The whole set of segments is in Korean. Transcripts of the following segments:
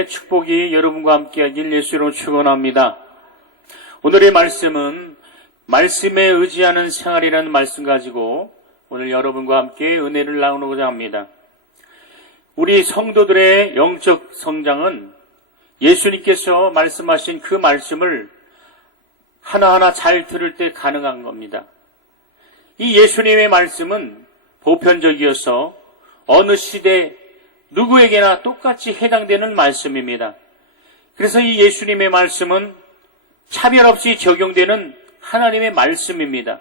하나님의 축복이 여러분과 함께하길 예수로 축원합니다. 오늘의 말씀은 말씀에 의지하는 생활이라는 말씀 가지고 오늘 여러분과 함께 은혜를 나누고자 합니다. 우리 성도들의 영적 성장은 예수님께서 말씀하신 그 말씀을 하나하나 잘 들을 때 가능한 겁니다. 이 예수님의 말씀은 보편적이어서 어느 시대 누구에게나 똑같이 해당되는 말씀입니다. 그래서 이 예수님의 말씀은 차별 없이 적용되는 하나님의 말씀입니다.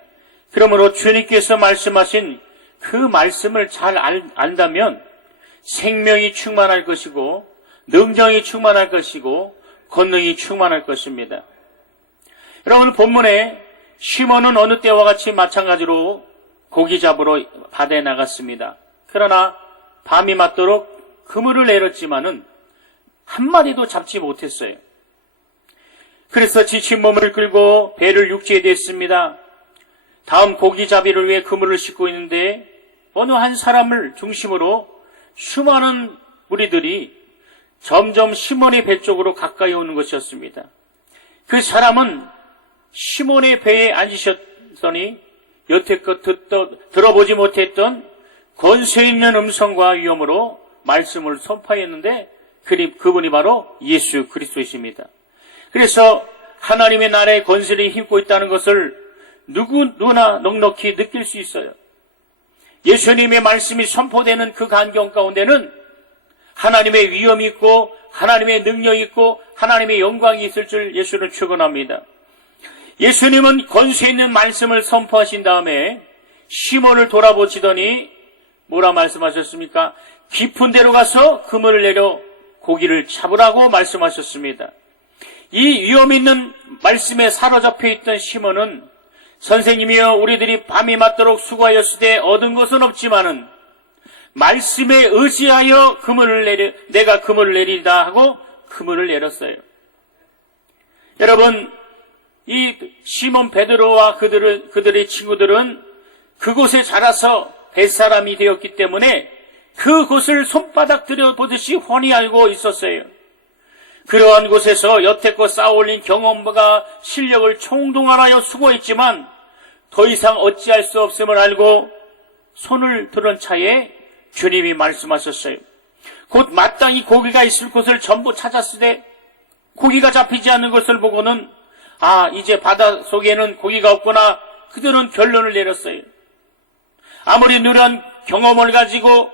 그러므로 주님께서 말씀하신 그 말씀을 잘 안다면 생명이 충만할 것이고 능력이 충만할 것이고 권능이 충만할 것입니다. 여러분, 본문에 시몬은 어느 때와 같이 마찬가지로 고기 잡으러 바다에 나갔습니다. 그러나 밤이 맞도록 그물을 내렸지만은 한 마리도 잡지 못했어요. 그래서 지친 몸을 끌고 배를 육지에 댔습니다. 다음 고기잡이를 위해 그물을 싣고 있는데 어느 한 사람을 중심으로 수많은 무리들이 점점 시몬의 배 쪽으로 가까이 오는 것이었습니다. 그 사람은 시몬의 배에 앉으셨더니 여태껏 들어보지 못했던 권세 있는 음성과 위엄으로 말씀을 선포했는데 그분이 바로 예수 그리스도이십니다. 그래서 하나님의 나라의 권세를 힘고 있다는 것을 누구나 넉넉히 느낄 수 있어요. 예수님의 말씀이 선포되는 그 간경 가운데는 하나님의 위엄이 있고 하나님의 능력이 있고 하나님의 영광이 있을 줄 예수는 축원합니다. 예수님은 권세 있는 말씀을 선포하신 다음에 시몬을 돌아보시더니 뭐라 말씀하셨습니까? 깊은 데로 가서 그물을 내려 고기를 잡으라고 말씀하셨습니다. 이 위험 있는 말씀에 사로잡혀 있던 시몬은 선생님이여 우리들이 밤이 맞도록 수고하였을 때 얻은 것은 없지만은 말씀에 의지하여 내가 그물을 내리다 하고 그물을 내렸어요. 여러분, 이 시몬 베드로와 그들의 친구들은 그곳에 자라서 뱃사람이 되었기 때문에 그곳을 손바닥 들여보듯이 훤히 알고 있었어요. 그러한 곳에서 여태껏 쌓아올린 경험과 실력을 총동원하여 수고했지만 더 이상 어찌할 수 없음을 알고 손을 들은 차에 주님이 말씀하셨어요. 곧 마땅히 고기가 있을 곳을 전부 찾았을 때 고기가 잡히지 않는 것을 보고는 이제 바다 속에는 고기가 없구나. 그들은 결론을 내렸어요. 아무리 누런 경험을 가지고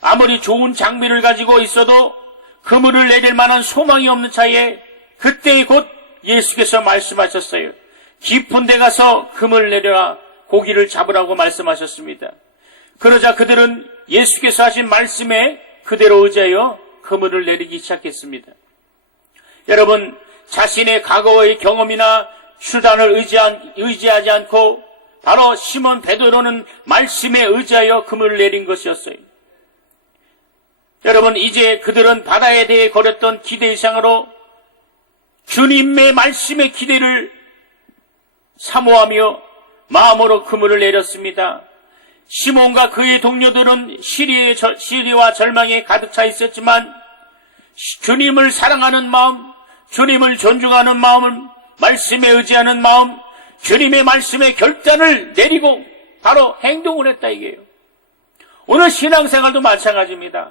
아무리 좋은 장비를 가지고 있어도 그물을 내릴 만한 소망이 없는 차에 그때 곧 예수께서 말씀하셨어요. 깊은 데 가서 그물을 내려라 고기를 잡으라고 말씀하셨습니다. 그러자 그들은 예수께서 하신 말씀에 그대로 의지하여 그물을 내리기 시작했습니다. 여러분, 자신의 과거의 경험이나 수단을 의지하지 않고 바로 시몬 베드로는 말씀에 의지하여 그물을 내린 것이었어요. 여러분, 이제 그들은 바다에 대해 걸었던 기대 이상으로 주님의 말씀의 기대를 사모하며 마음으로 그물을 내렸습니다. 시몬과 그의 동료들은 시리와 절망에 가득 차 있었지만 주님을 사랑하는 마음, 주님을 존중하는 마음, 말씀에 의지하는 마음, 주님의 말씀에 결단을 내리고 바로 행동을 했다 이게요. 오늘 신앙생활도 마찬가지입니다.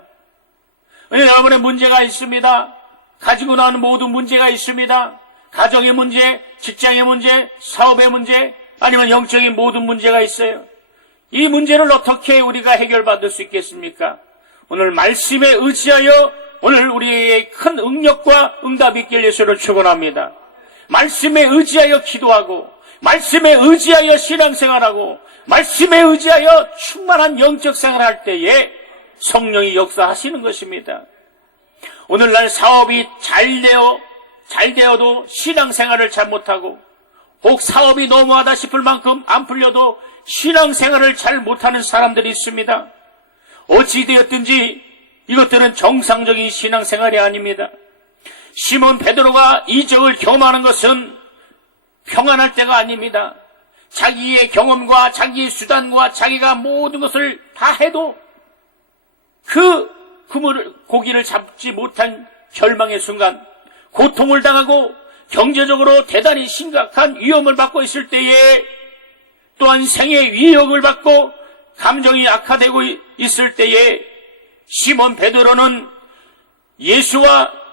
여러분의 문제가 있습니다. 가지고 나는 모든 문제가 있습니다. 가정의 문제, 직장의 문제, 사업의 문제, 아니면 영적인 모든 문제가 있어요. 이 문제를 어떻게 우리가 해결받을 수 있겠습니까? 오늘 말씀에 의지하여 오늘 우리의 큰 응력과 응답이 있길 예수를 축원합니다. 말씀에 의지하여 기도하고 말씀에 의지하여 신앙생활하고 말씀에 의지하여 충만한 영적 생활할 때에 성령이 역사하시는 것입니다. 오늘날 사업이 잘 되어도 신앙생활을 잘못하고 혹 사업이 너무하다 싶을 만큼 안 풀려도 신앙생활을 잘 못하는 사람들이 있습니다. 어찌되었든지 이것들은 정상적인 신앙생활이 아닙니다. 시몬 베드로가 이적을 경험하는 것은 평안할 때가 아닙니다. 자기의 경험과 자기의 수단과 자기가 모든 것을 다 해도 고기를 잡지 못한 절망의 순간, 고통을 당하고 경제적으로 대단히 심각한 위험을 받고 있을 때에, 또한 생의 위협을 받고 감정이 악화되고 있을 때에 시몬 베드로는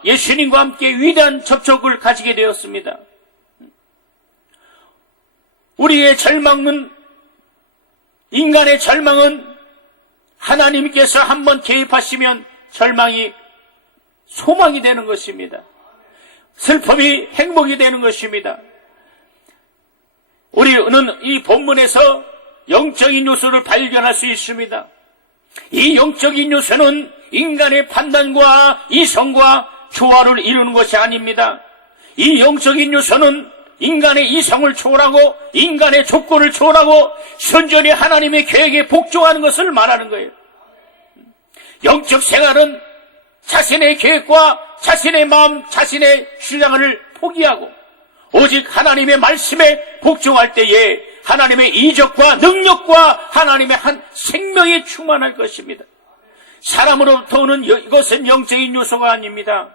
예수님과 함께 위대한 접촉을 가지게 되었습니다. 우리의 절망은, 인간의 절망은 하나님께서 한번 개입하시면 절망이 소망이 되는 것입니다. 슬픔이 행복이 되는 것입니다. 우리는 이 본문에서 영적인 요소를 발견할 수 있습니다. 이 영적인 요소는 인간의 판단과 이성과 조화를 이루는 것이 아닙니다. 이 영적인 요소는 인간의 이성을 초월하고 인간의 조건을 초월하고 순전히 하나님의 계획에 복종하는 것을 말하는 거예요. 영적 생활은 자신의 계획과 자신의 마음, 자신의 주장을 포기하고 오직 하나님의 말씀에 복종할 때에 하나님의 이적과 능력과 하나님의 한 생명이 충만할 것입니다. 사람으로부터 오는 이것은 영적인 요소가 아닙니다.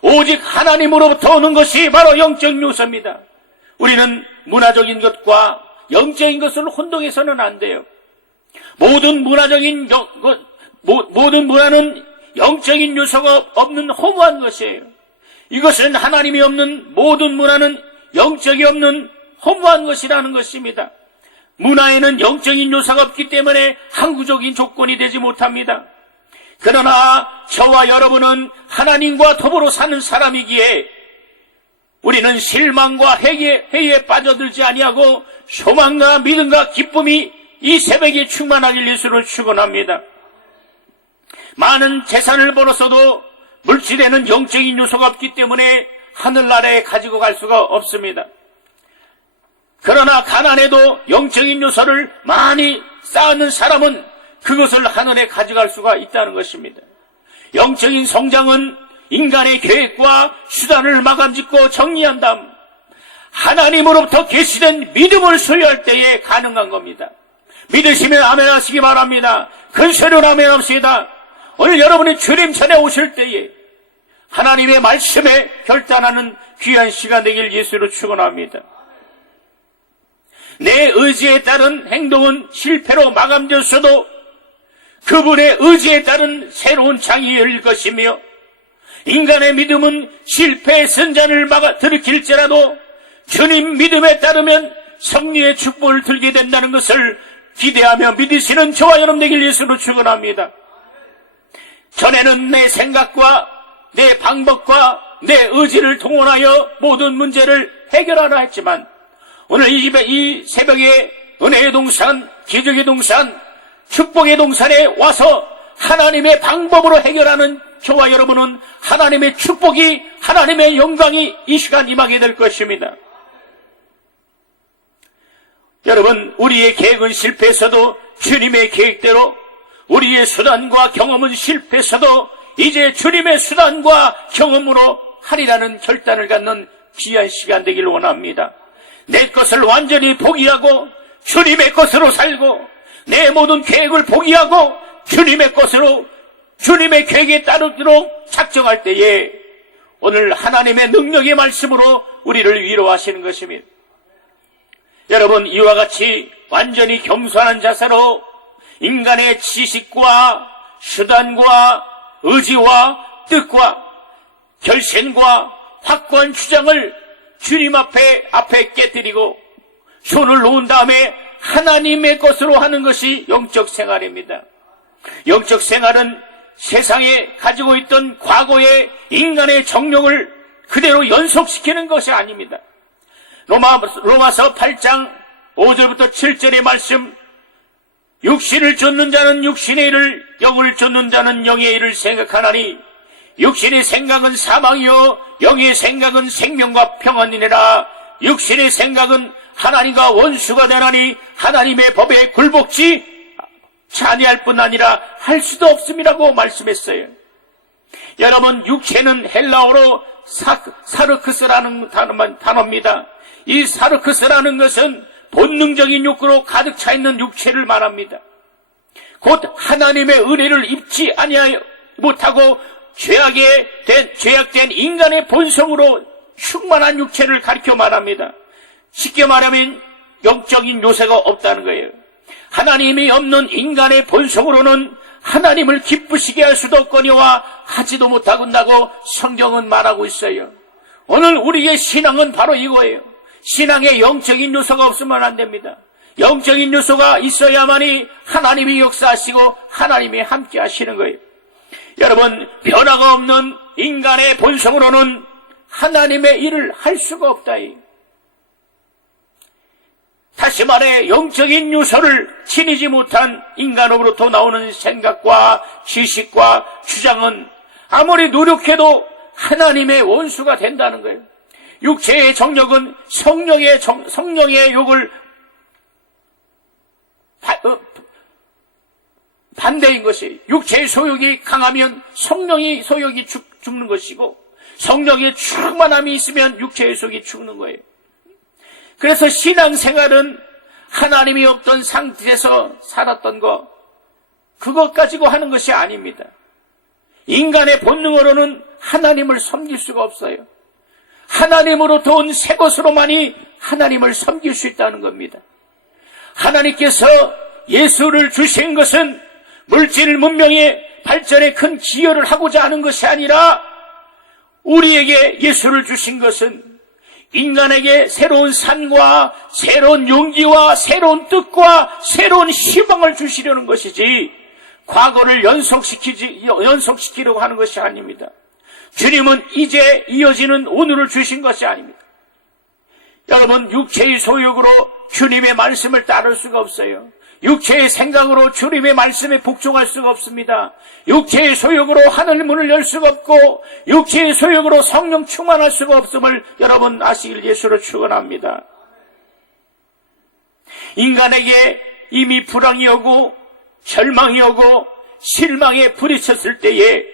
오직 하나님으로부터 오는 것이 바로 영적 요소입니다. 우리는 문화적인 것과 영적인 것을 혼동해서는 안 돼요. 모든 문화는 영적인 요소가 없는 허무한 것이에요. 이것은 하나님이 없는, 모든 문화는 영적이 없는 허무한 것이라는 것입니다. 문화에는 영적인 요소가 없기 때문에 항구적인 조건이 되지 못합니다. 그러나 저와 여러분은 하나님과 더불어 사는 사람이기에 우리는 실망과 회의에 빠져들지 아니하고 소망과 믿음과 기쁨이 이 새벽에 충만하길 예수를 축원합니다. 많은 재산을 벌었어도 물질에는 영적인 요소가 없기 때문에 하늘나라에 가지고 갈 수가 없습니다. 그러나 가난해도 영적인 요소를 많이 쌓는 사람은 그것을 하늘에 가져갈 수가 있다는 것입니다. 영적인 성장은 인간의 계획과 수단을 마감짓고 정리한 다음 하나님으로부터 계시된 믿음을 소유할 때에 가능한 겁니다. 믿으시면 아멘 하시기 바랍니다. 큰 소리로 아멘 합시다. 오늘 여러분이 주님 전에 오실 때에 하나님의 말씀에 결단하는 귀한 시간 되길 예수로 축원합니다. 내 의지에 따른 행동은 실패로 마감되었어도 그분의 의지에 따른 새로운 장이 열릴 것이며 인간의 믿음은 실패의 선잔을 들이킬지라도 주님 믿음에 따르면 승리의 축복을 들게 된다는 것을 기대하며 믿으시는 저와 여러분 되길 예수로 축원합니다. 전에는 내 생각과 내 방법과 내 의지를 동원하여 모든 문제를 해결하라 했지만 오늘 이 새벽에 은혜의 동산, 기적의 동산, 축복의 동산에 와서 하나님의 방법으로 해결하는 저와 여러분은 하나님의 축복이, 하나님의 영광이 이 시간 임하게 될 것입니다. 여러분, 우리의 계획은 실패했어도 주님의 계획대로, 우리의 수단과 경험은 실패했어도 이제 주님의 수단과 경험으로 하리라는 결단을 갖는 귀한 시간 되길 원합니다. 내 것을 완전히 포기하고 주님의 것으로 살고 내 모든 계획을 포기하고 주님의 것으로, 주님의 계획에 따르도록 작정할 때에 오늘 하나님의 능력의 말씀으로 우리를 위로하시는 것입니다. 여러분, 이와 같이 완전히 겸손한 자세로 인간의 지식과 수단과 의지와 뜻과 결심과 확고한 주장을 주님 앞에 깨뜨리고 손을 놓은 다음에 하나님의 것으로 하는 것이 영적 생활입니다. 영적 생활은 세상에 가지고 있던 과거의 인간의 정욕을 그대로 연속시키는 것이 아닙니다. 로마서 8장 5절부터 7절의 말씀, 육신을 쫓는 자는 육신의 일을, 영을 쫓는 자는 영의 일을 생각하나니 육신의 생각은 사망이요 영의 생각은 생명과 평안이니라. 육신의 생각은 하나님과 원수가 되나니 하나님의 법에 굴복지 아니할 뿐 아니라 할 수도 없음이라고 말씀했어요. 여러분, 육체는 헬라어로 사르크스라는 단어입니다. 이 사르크스라는 것은 본능적인 욕구로 가득 차 있는 육체를 말합니다. 곧 하나님의 은혜를 입지 못하고 죄악된 인간의 본성으로 충만한 육체를 가리켜 말합니다. 쉽게 말하면 영적인 요새가 없다는 거예요. 하나님이 없는 인간의 본성으로는 하나님을 기쁘시게 할 수도 없거니와 하지도 못하겠다고 성경은 말하고 있어요. 오늘 우리의 신앙은 바로 이거예요. 신앙에 영적인 요소가 없으면 안 됩니다. 영적인 요소가 있어야만이 하나님이 역사하시고 하나님이 함께 하시는 거예요. 여러분, 변화가 없는 인간의 본성으로는 하나님의 일을 할 수가 없다. 다시 말해 영적인 요소를 지니지 못한 인간으로부터 나오는 생각과 지식과 주장은 아무리 노력해도 하나님의 원수가 된다는 거예요. 육체의 정욕은 성령의 욕을 반대인 것이, 육체의 소욕이 강하면 성령의 소욕이 죽는 것이고, 성령의 충만함이 있으면 육체의 소욕이 죽는 거예요. 그래서 신앙생활은 하나님이 없던 상태에서 살았던 것, 그것 가지고 하는 것이 아닙니다. 인간의 본능으로는 하나님을 섬길 수가 없어요. 하나님으로부터 온 새 것으로만이 하나님을 섬길 수 있다는 겁니다. 하나님께서 예수를 주신 것은 물질 문명의 발전에 큰 기여를 하고자 하는 것이 아니라 우리에게 예수를 주신 것은 인간에게 새로운 산과 새로운 용기와 새로운 뜻과 새로운 희망을 주시려는 것이지 과거를 연속시키려고 하는 것이 아닙니다. 주님은 이제 이어지는 오늘을 주신 것이 아닙니다. 여러분, 육체의 소욕으로 주님의 말씀을 따를 수가 없어요. 육체의 생각으로 주님의 말씀에 복종할 수가 없습니다. 육체의 소욕으로 하늘 문을 열 수가 없고 육체의 소욕으로 성령 충만할 수가 없음을 여러분 아시길 예수로 축원합니다. 인간에게 이미 불황이 오고 절망이 오고 실망에 부딪혔을 때에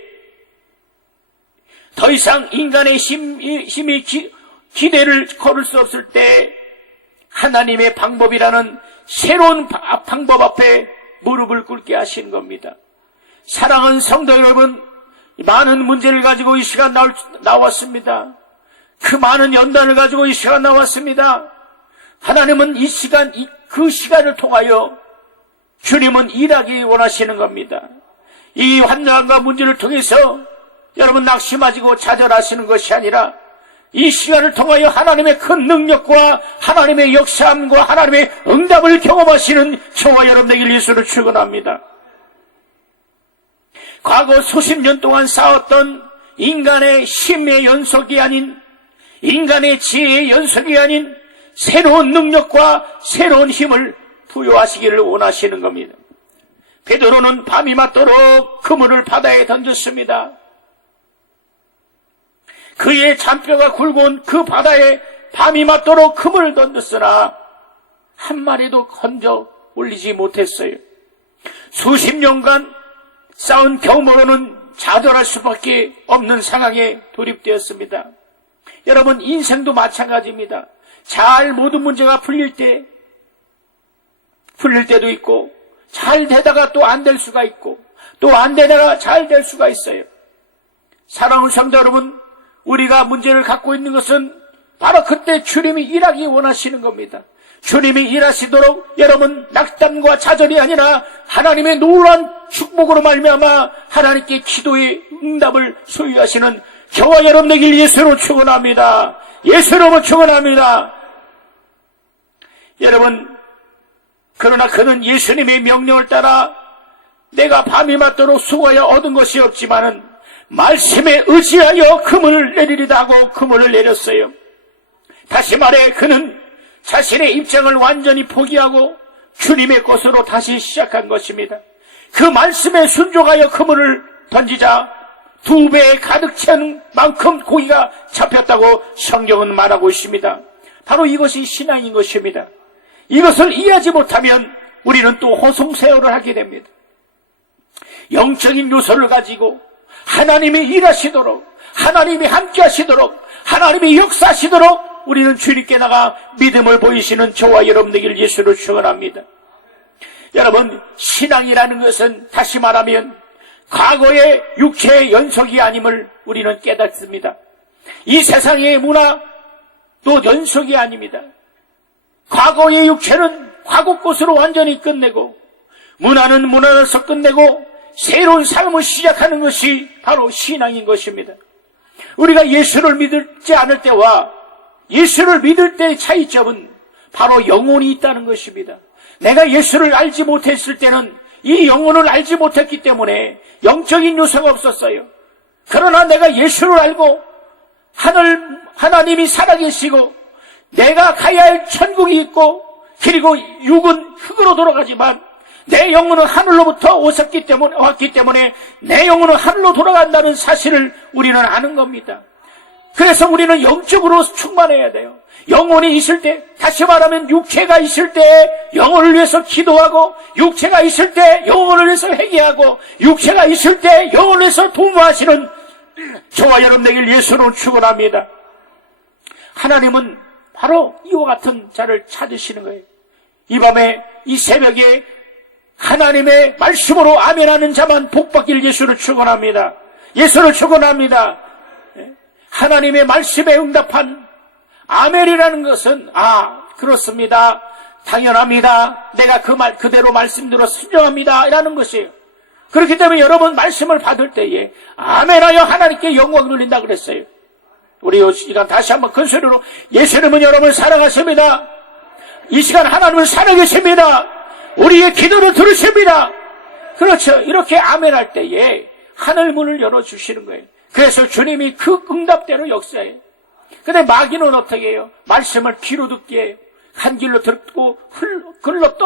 더 이상 인간의 힘이 기대를 걸을 수 없을 때 하나님의 방법이라는 새로운 방법 앞에 무릎을 꿇게 하신 겁니다. 사랑하는 성도 여러분, 많은 문제를 가지고 이 시간 나왔습니다. 그 많은 연단을 가지고 이 시간 나왔습니다. 하나님은 이 시간, 그 시간을 통하여 주님은 일하기 원하시는 겁니다. 이 환난과 문제를 통해서 여러분 낙심하시고 좌절하시는 것이 아니라 이 시간을 통하여 하나님의 큰 능력과 하나님의 역사함과 하나님의 응답을 경험하시는 저와 여러분에게 예수를 축원합니다. 과거 수십 년 동안 쌓았던 인간의 힘의 연속이 아닌, 인간의 지혜의 연속이 아닌 새로운 능력과 새로운 힘을 부여하시기를 원하시는 겁니다. 베드로는 밤이 맞도록 그물을 바다에 던졌습니다. 그의 잔뼈가 굵은 그 바다에 밤이 맞도록 그물을 던졌으나 한 마리도 건져 올리지 못했어요. 수십 년간 쌓은 경험으로는 좌절할 수밖에 없는 상황에 돌입되었습니다. 여러분, 인생도 마찬가지입니다. 잘 모든 문제가 풀릴 때도 있고, 잘 되다가 또 안 될 수가 있고, 또 안 되다가 잘 될 수가 있어요. 사랑하는 성도 여러분, 우리가 문제를 갖고 있는 것은 바로 그때 주님이 일하기 원하시는 겁니다. 주님이 일하시도록 여러분 낙담과 좌절이 아니라 하나님의 놀라운 축복으로 말미암아 하나님께 기도의 응답을 소유하시는 저와 여러분에게 예수로 축원합니다. 예수로 축원합니다. 여러분, 그러나 그는 예수님의 명령을 따라 내가 밤이 맞도록 수고하여 얻은 것이 없지만은 말씀에 의지하여 그물을 내리리다 하고 그물을 내렸어요. 다시 말해 그는 자신의 입장을 완전히 포기하고 주님의 것으로 다시 시작한 것입니다. 그 말씀에 순종하여 그물을 던지자 2배에 가득 찬 만큼 고기가 잡혔다고 성경은 말하고 있습니다. 바로 이것이 신앙인 것입니다. 이것을 이해하지 못하면 우리는 또 호송세월을 하게 됩니다. 영적인 요소를 가지고 하나님이 일하시도록, 하나님이 함께 하시도록, 하나님이 역사하시도록 우리는 주님께 나가 믿음을 보이시는 저와 여러분에게 예수로 축원합니다. 여러분, 신앙이라는 것은 다시 말하면 과거의 육체의 연속이 아님을 우리는 깨닫습니다. 이 세상의 문화도 연속이 아닙니다. 과거의 육체는 과거 것으로 완전히 끝내고 문화는 문화로서 끝내고 새로운 삶을 시작하는 것이 바로 신앙인 것입니다. 우리가 예수를 믿지 않을 때와 예수를 믿을 때의 차이점은 바로 영혼이 있다는 것입니다. 내가 예수를 알지 못했을 때는 이 영혼을 알지 못했기 때문에 영적인 요소가 없었어요. 그러나 내가 예수를 알고 하나님이 살아계시고 내가 가야 할 천국이 있고 그리고 육은 흙으로 돌아가지만 내 영혼은 하늘로부터 왔기 때문에 내 영혼은 하늘로 돌아간다는 사실을 우리는 아는 겁니다. 그래서 우리는 영적으로 충만해야 돼요. 영혼이 있을 때, 다시 말하면 육체가 있을 때 영혼을 위해서 기도하고, 육체가 있을 때 영혼을 위해서 회개하고, 육체가 있을 때 영혼을 위해서 도모하시는 저와 여러분에게 예수로 축원합니다. 하나님은 바로 이와 같은 자를 찾으시는 거예요. 이 밤에, 이 새벽에 하나님의 말씀으로 아멘하는 자만 복받길 예수를 축원합니다. 예수를 축원합니다. 하나님의 말씀에 응답한 아멘이라는 것은 그렇습니다. 당연합니다. 내가 그 말 그대로 말씀대로 순종합니다. 라는 것이에요. 그렇기 때문에 여러분 말씀을 받을 때에 아멘하여 하나님께 영광을 돌린다 그랬어요. 우리 이 시간 다시 한번 큰 소리로 예수님은 여러분을 사랑하십니다. 이 시간 하나님을 살아계십니다. 우리의 기도를 들으십니다. 그렇죠. 이렇게 아멘할 때에 하늘 문을 열어주시는 거예요. 그래서 주님이 그 응답대로 역사해요. 근데 마귀는 어떻게 해요? 말씀을 귀로 듣기에 한 길로 듣고 글로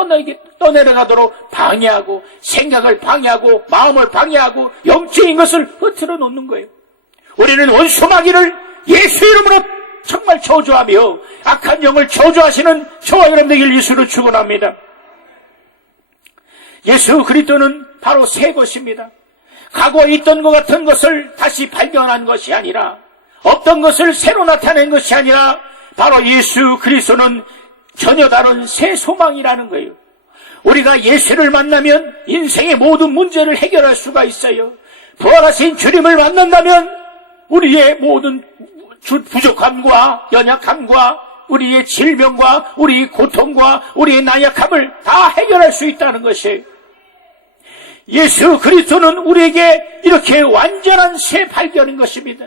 떠내려가도록 방해하고 생각을 방해하고 마음을 방해하고 영적인 것을 흐트러 놓는 거예요. 우리는 원수 마귀를 예수 이름으로 정말 저주하며 악한 영을 저주하시는 저와 여러분에게 예수를 축원합니다. 예수 그리스도는 바로 새 것입니다. 과거에 있던 것 같은 것을 다시 발견한 것이 아니라 없던 것을 새로 나타낸 것이 아니라 바로 예수 그리스도는 전혀 다른 새 소망이라는 거예요. 우리가 예수를 만나면 인생의 모든 문제를 해결할 수가 있어요. 부활하신 주님을 만난다면 우리의 모든 부족함과 연약함과 우리의 질병과 우리의 고통과 우리의 나약함을 다 해결할 수 있다는 것이에요. 예수 그리스도는 우리에게 이렇게 완전한 새 발견인 것입니다.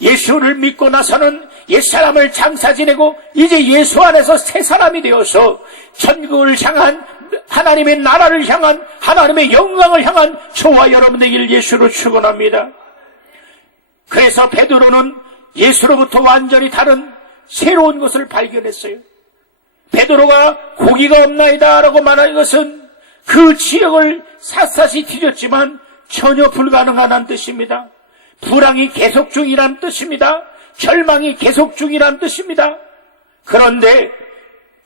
예수를 믿고 나서는 옛사람을 장사 지내고 이제 예수 안에서 새 사람이 되어서 천국을 향한 하나님의 나라를 향한 하나님의 영광을 향한 저와 여러분에게 예수로 축원합니다. 그래서 베드로는 예수로부터 완전히 다른 새로운 것을 발견했어요. 베드로가 고기가 없나이다 라고 말하는 것은 그 지역을 샅샅이 뒤졌지만 전혀 불가능하다는 뜻입니다. 불황이 계속 중이라는 뜻입니다. 절망이 계속 중이라는 뜻입니다. 그런데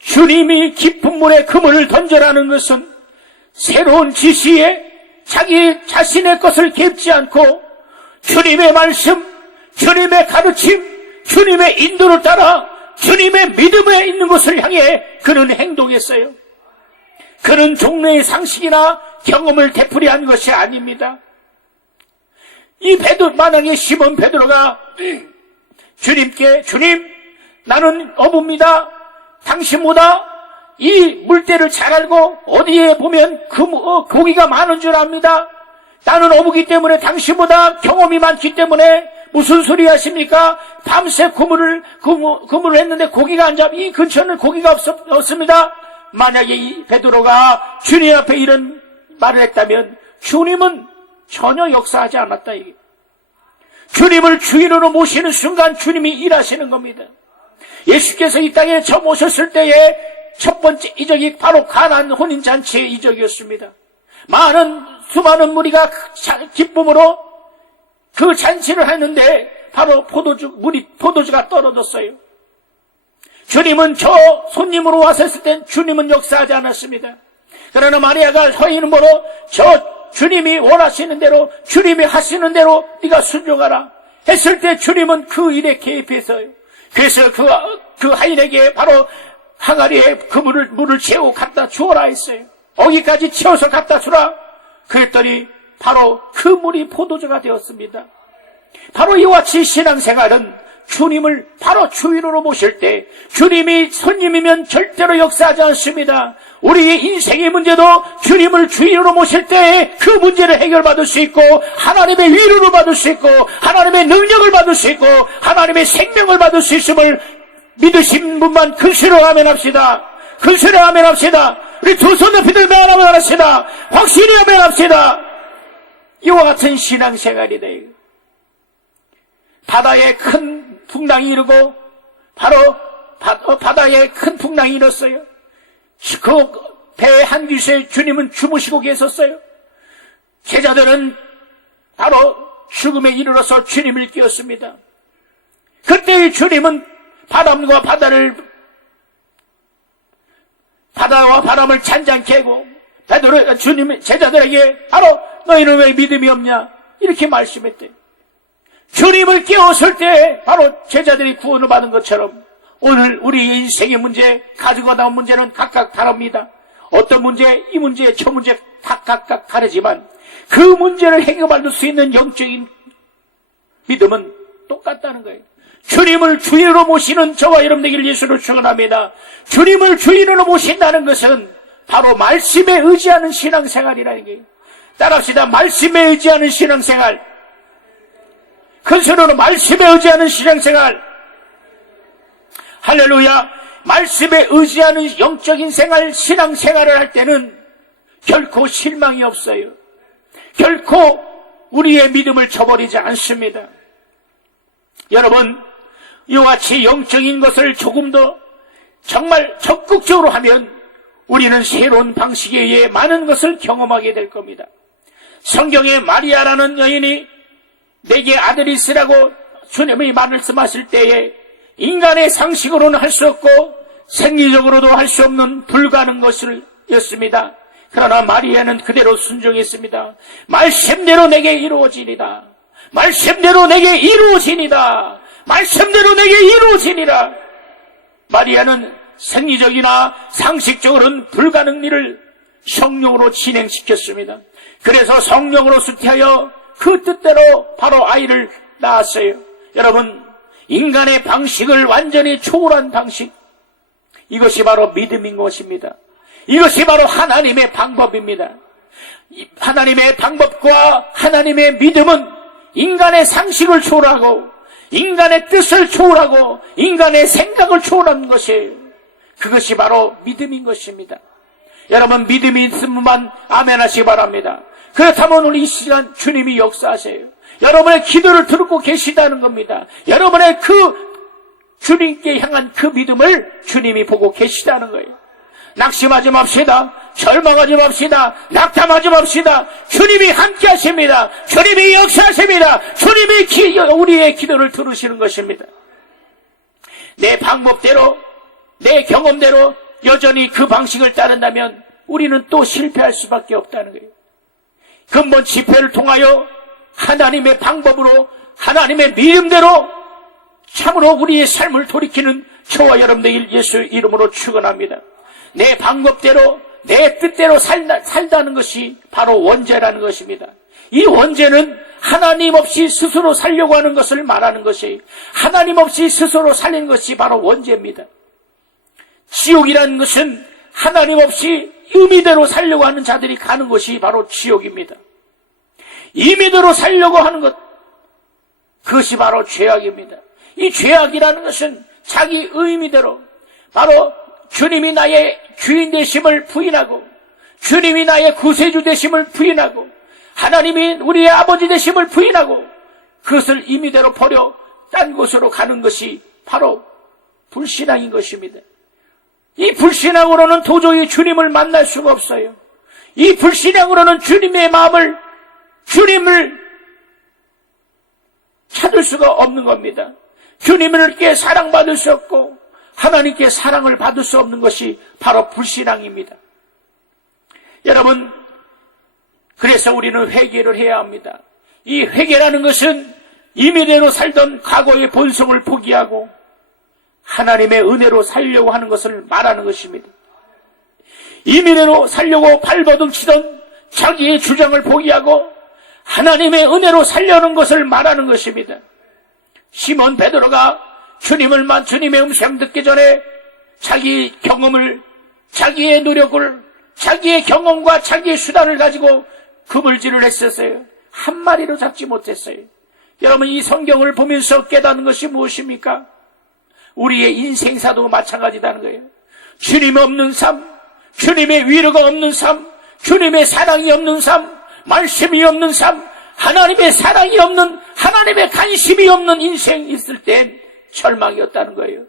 주님이 깊은 물에 그물을 던져라는 것은 새로운 지시에 자기 자신의 것을 갭지 않고 주님의 말씀, 주님의 가르침, 주님의 인도를 따라 주님의 믿음에 있는 것을 향해 그는 행동했어요. 그는 종래의 상식이나 경험을 되풀이한 것이 아닙니다. 이 만약에 시몬 베드로가 주님께 주님 나는 어부입니다. 당신보다 이 물때를 잘 알고 어디에 보면 고기가 많은 줄 압니다. 나는 어부기 때문에 당신보다 경험이 많기 때문에 무슨 소리 하십니까? 밤새 그물을 했는데 고기가 안 잡, 이 근처는 고기가 없습니다. 만약에 이 베드로가 주님 앞에 이런 말을 했다면 주님은 전혀 역사하지 않았다. 이게. 주님을 주인으로 모시는 순간 주님이 일하시는 겁니다. 예수께서 이 땅에 처음 오셨을 때에 첫 번째 이적이 바로 가나안 혼인잔치의 이적이었습니다. 수많은 무리가 기쁨으로 그 잔치를 했는데 바로 포도주가 떨어졌어요. 주님은 저 손님으로 왔었을 땐 주님은 역사하지 않았습니다. 그러나 마리아가 허인으로 저 주님이 원하시는 대로 주님이 하시는 대로 네가 순종하라 했을 때 주님은 그 일에 개입해서요. 그래서 그 하인에게 바로 항아리에 그 물을 채우고 갖다 주어라 했어요. 어기까지 채워서 갖다 주라. 그랬더니 바로 그 물이 포도주가 되었습니다. 바로 이와 같이 신앙생활은 주님을 바로 주인으로 모실 때 주님이 손님이면 절대로 역사하지 않습니다. 우리의 인생의 문제도 주님을 주인으로 모실 때 그 문제를 해결받을 수 있고 하나님의 위로를 받을 수 있고 하나님의 능력을 받을 수 있고 하나님의 생명을 받을 수 있음을 믿으신 분만 근시로 아멘합시다. 근시로 아멘합시다. 우리 두 손 높이 들며 아멘합시다. 확실히 아멘합시다. 이와 같은 신앙생활이 돼요. 바다에 큰 풍랑이 일고 바로 바다에 큰 풍랑이 일었어요. 그 배 한 귀에 주님은 주무시고 계셨어요. 제자들은 바로 죽음에 이르러서 주님을 깨웠습니다. 그때 주님은 바다와 바람을 잔잔케 하고 주님 제자들에게 바로 너희는 왜 믿음이 없냐 이렇게 말씀했대요. 주님을 깨웠을 때 바로 제자들이 구원을 받은 것처럼 오늘 우리 인생의 문제, 가지고 나온 문제는 각각 다릅니다. 어떤 문제, 이 문제, 저 문제 다 각각 다르지만 그 문제를 해결받을 수 있는 영적인 믿음은 똑같다는 거예요. 주님을 주인으로 모시는 저와 여러분에게 예수를 축원합니다. 주님을 주인으로 모신다는 것은 바로 말씀에 의지하는 신앙생활이라는 거예요. 따라합시다. 말씀에 의지하는 신앙생활. 큰 소리로 말씀에 의지하는 신앙생활. 할렐루야. 말씀에 의지하는 영적인 생활, 신앙생활을 할 때는 결코 실망이 없어요. 결코 우리의 믿음을 저버리지 않습니다. 여러분, 이와 같이 영적인 것을 조금 더 정말 적극적으로 하면 우리는 새로운 방식에 의해 많은 것을 경험하게 될 겁니다. 성경에 마리아라는 여인이 내게 아들이 있으라고 주님이 말씀하실 때에 인간의 상식으로는 할 수 없고 생리적으로도 할 수 없는 불가능한 것이었습니다. 그러나 마리아는 그대로 순종했습니다. 말씀대로 내게 이루어지리다. 말씀대로 내게 이루어지니라. 말씀대로 내게 이루어지니라. 마리아는 생리적이나 상식적으로는 불가능한 일을 성령으로 진행시켰습니다. 그래서 성령으로 수태하여 그 뜻대로 바로 아이를 낳았어요. 여러분, 인간의 방식을 완전히 초월한 방식, 이것이 바로 믿음인 것입니다. 이것이 바로 하나님의 방법입니다. 하나님의 방법과 하나님의 믿음은 인간의 상식을 초월하고 인간의 뜻을 초월하고 인간의 생각을 초월한 것이에요. 그것이 바로 믿음인 것입니다. 여러분, 믿음이 있으면 아멘 하시기 바랍니다. 그렇다면 오늘 이 시간 주님이 역사하세요. 여러분의 기도를 듣고 계시다는 겁니다. 여러분의 그 주님께 향한 그 믿음을 주님이 보고 계시다는 거예요. 낙심하지 맙시다. 절망하지 맙시다. 낙담하지 맙시다. 주님이 함께 하십니다. 주님이 역사하십니다. 주님이 우리의 기도를 들으시는 것입니다. 내 방법대로, 내 경험대로 여전히 그 방식을 따른다면 우리는 또 실패할 수밖에 없다는 거예요. 근본 집회를 통하여 하나님의 방법으로, 하나님의 믿음대로 참으로 우리의 삶을 돌이키는 저와 여러분들 예수 이름으로 축원합니다. 내 방법대로, 내 뜻대로 살다는 것이 바로 원죄라는 것입니다. 이 원죄는 하나님 없이 스스로 살려고 하는 것을 말하는 것이, 하나님 없이 스스로 살리는 것이 바로 원죄입니다. 지옥이라는 것은 하나님 없이 임의대로 살려고 하는 자들이 가는 것이 바로 지옥입니다. 임의대로 살려고 하는 것, 그것이 바로 죄악입니다. 이 죄악이라는 것은 자기 의미대로 바로 주님이 나의 주인 되심을 부인하고 주님이 나의 구세주 되심을 부인하고 하나님이 우리의 아버지 되심을 부인하고 그것을 임의대로 버려 딴 곳으로 가는 것이 바로 불신앙인 것입니다. 이 불신앙으로는 도저히 주님을 만날 수가 없어요. 이 불신앙으로는 주님의 마음을, 주님을 찾을 수가 없는 겁니다. 주님께 사랑받을 수 없고 하나님께 사랑을 받을 수 없는 것이 바로 불신앙입니다. 여러분, 그래서 우리는 회개를 해야 합니다. 이 회개라는 것은 임의대로 살던 과거의 본성을 포기하고 하나님의 은혜로 살려고 하는 것을 말하는 것입니다. 임의대로 살려고 발버둥 치던 자기의 주장을 포기하고 하나님의 은혜로 살려는 것을 말하는 것입니다. 시몬 베드로가 주님의 음성 듣기 전에 자기 경험을, 자기의 노력을, 자기의 경험과 자기의 수단을 가지고 그물질을 했었어요. 한 마리로 잡지 못했어요. 여러분, 이 성경을 보면서 깨닫는 것이 무엇입니까? 우리의 인생사도 마찬가지다는 거예요. 주님 없는 삶, 주님의 위로가 없는 삶, 주님의 사랑이 없는 삶, 말씀이 없는 삶, 하나님의 사랑이 없는, 하나님의 관심이 없는 인생이 있을 땐 절망이었다는 거예요.